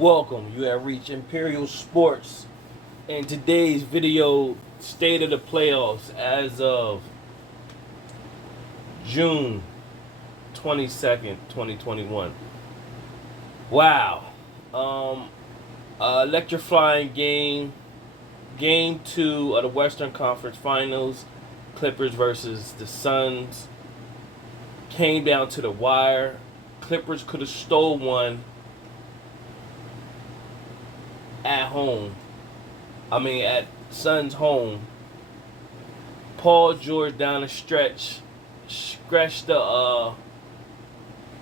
Welcome, you have reached Imperial Sports. In today's video, state of the playoffs as of June 22nd, 2021. Wow. Electrifying game. Game 2 of the Western Conference Finals. Clippers versus the Suns. Came down to the wire. Clippers could have stole one at home. At Suns home. Paul George down the stretch scratched the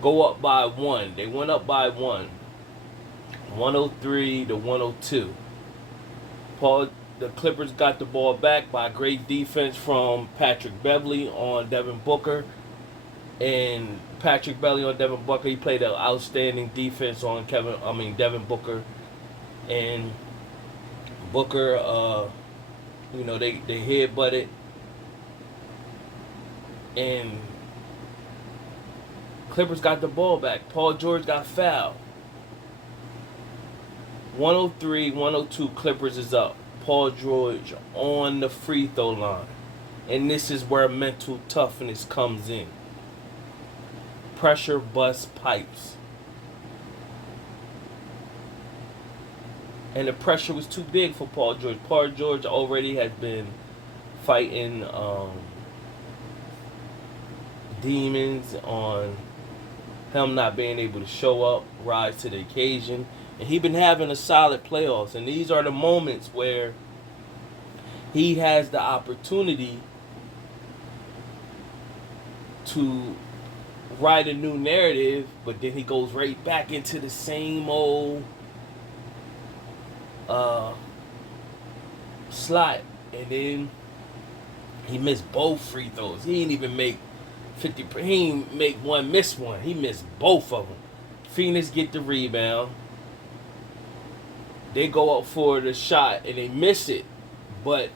go up by one. They went up by one. 103 to 102. The Clippers got the ball back by great defense from Patrick Beverley on Devin Booker. And Patrick Beverley on Devin Booker, he played an outstanding defense on Devin Booker. And Booker, they headbutted. And Clippers got the ball back. Paul George got fouled. 103, 102, Clippers is up. Paul George on the free throw line. And this is where mental toughness comes in. Pressure bust pipes. And the pressure was too big for Paul George. Paul George already has been fighting demons on him not being able to show up, rise to the occasion. And he's been having a solid playoffs. And these are the moments where he has the opportunity to write a new narrative, but then he goes right back into the same old slot. And then he missed both free throws. He didn't even make 50. He didn't make one, miss one. He missed both of them. Phoenix get the rebound. They go up for the shot and they miss it, but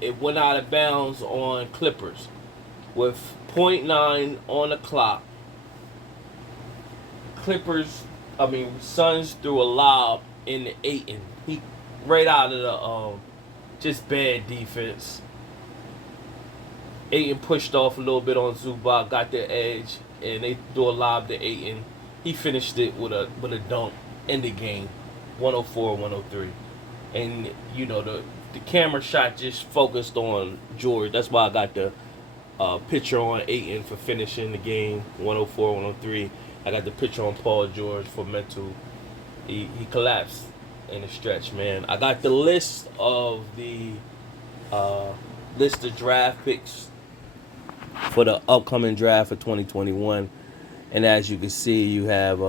it went out of bounds on Clippers with .9 on the clock. Suns threw a lob in the Aiton. He right out of the just bad defense. Aiton pushed off a little bit on Zubac, got the edge, and they threw a lob to Aiton. He finished it with a dunk in the game. 104-103. And the camera shot just focused on George. That's why I got the picture on Aiton for finishing the game 104-103. I got the picture on Paul George for mental. He collapsed in the stretch, man. I got the list of draft picks for the upcoming draft for 2021. And as you can see, you have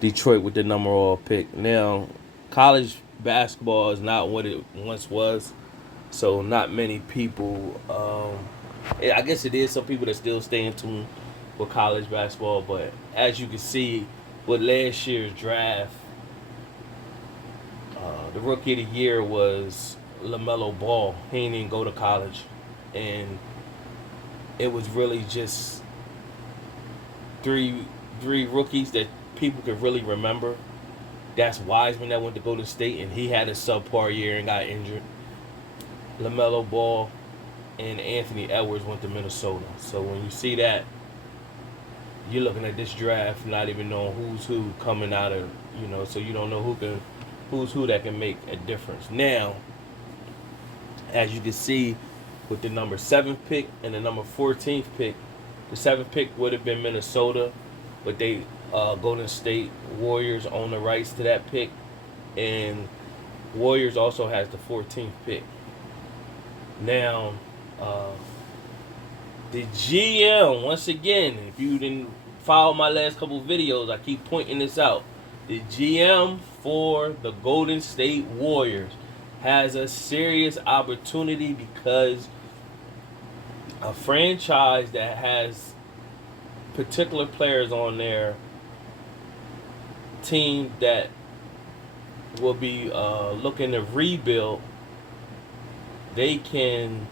Detroit with the number 1 pick. Now, college basketball is not what it once was, so not many people. I guess it is some people that still stay in tune with college basketball, but as you can see with last year's draft, the rookie of the year was LaMelo Ball. He didn't even go to college, and it was really just three rookies that people could really remember. That's Wiseman that went to Golden State, and he had a subpar year and got injured. LaMelo Ball and Anthony Edwards went to Minnesota. So when you see that, you're looking at this draft not even knowing who's who coming out of, so you don't know who's who that can make a difference. Now, as you can see with the number 7 pick and the number 14th pick, the 7th pick would have been Minnesota, but they Golden State Warriors own the rights to that pick, and Warriors also has the 14th pick. Now, the GM, once again, if you didn't follow my last couple videos, I keep pointing this out. The GM for the Golden State Warriors has a serious opportunity because a franchise that has particular players on their team that will be looking to rebuild, they can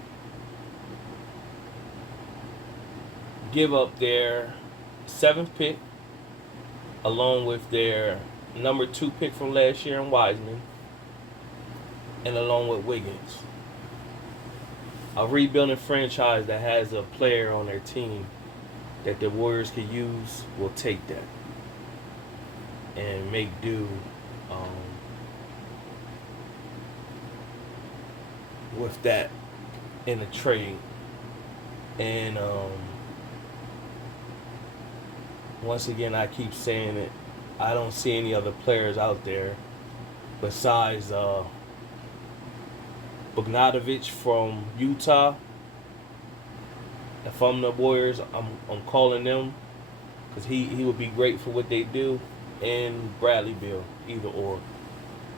give up their 7th pick along with their number 2 pick from last year in Wiseman, and along with Wiggins. A rebuilding franchise that has a player on their team that the Warriors could use will take that and make do with that in a trade. And once again, I keep saying it, I don't see any other players out there besides Bogdanovich from Utah. If I'm the Warriors, I'm calling them because he would be great for what they do. And Bradley Beal, either or.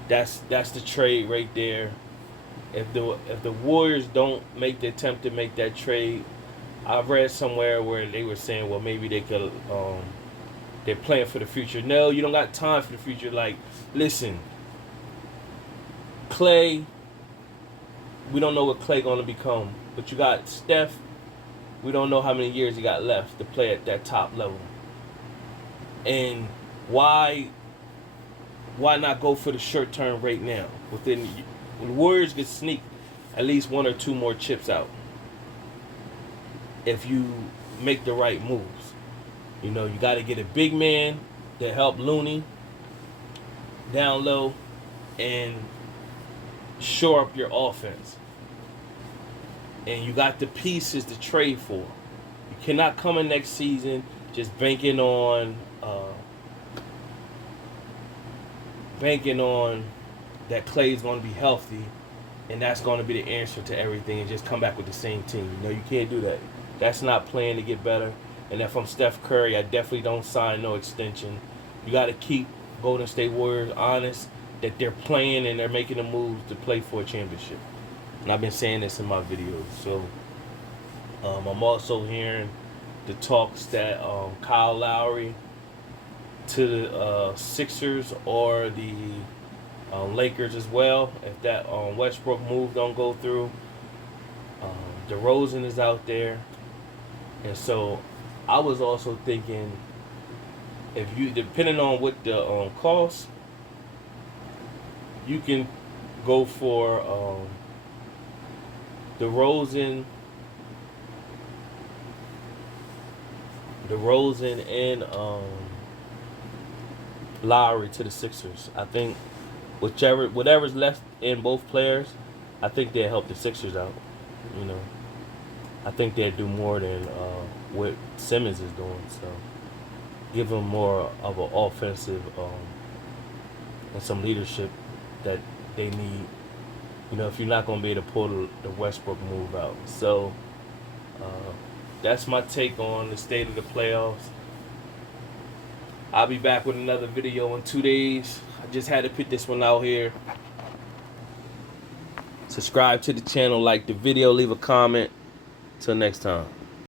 That's the trade right there. If the Warriors don't make the attempt to make that trade, I've read somewhere where they were saying, well, maybe they could they're playing for the future. No, you don't got time for the future. Like, listen, Clay, we don't know what Clay gonna become, but you got Steph. We don't know how many years he got left to play at that top level. And why not go for the short term right now? Within the Warriors could sneak at least 1 or 2 more chips out if you make the right moves. You know, you got to get a big man to help Looney down low and shore up your offense. And you got the pieces to trade for. You cannot come in next season just banking on that Clay's going to be healthy, and that's going to be the answer to everything, and just come back with the same team. You know, you can't do that. That's not playing to get better. And if I'm Steph Curry, I definitely don't sign no extension. You got to keep Golden State Warriors honest that they're playing and they're making the moves to play for a championship. And I've been saying this in my videos. So I'm also hearing the talks that Kyle Lowry to the Sixers or the Lakers as well. If that Westbrook move don't go through, DeRozan is out there. And so I was also thinking, if you, depending on what the cost, you can go for DeRozan and Lowry to the Sixers. I think whatever's left in both players, I think they'll help the Sixers out. You know, I think they'll do more than what Simmons is doing. So give them more of an offensive and some leadership that they need. You know, if you're not going to be able to pull the Westbrook move out. So that's my take on the state of the playoffs. I'll be back with another video in 2 days. I just had to put this one out here. Subscribe to the channel, like the video, leave a comment. Till next time.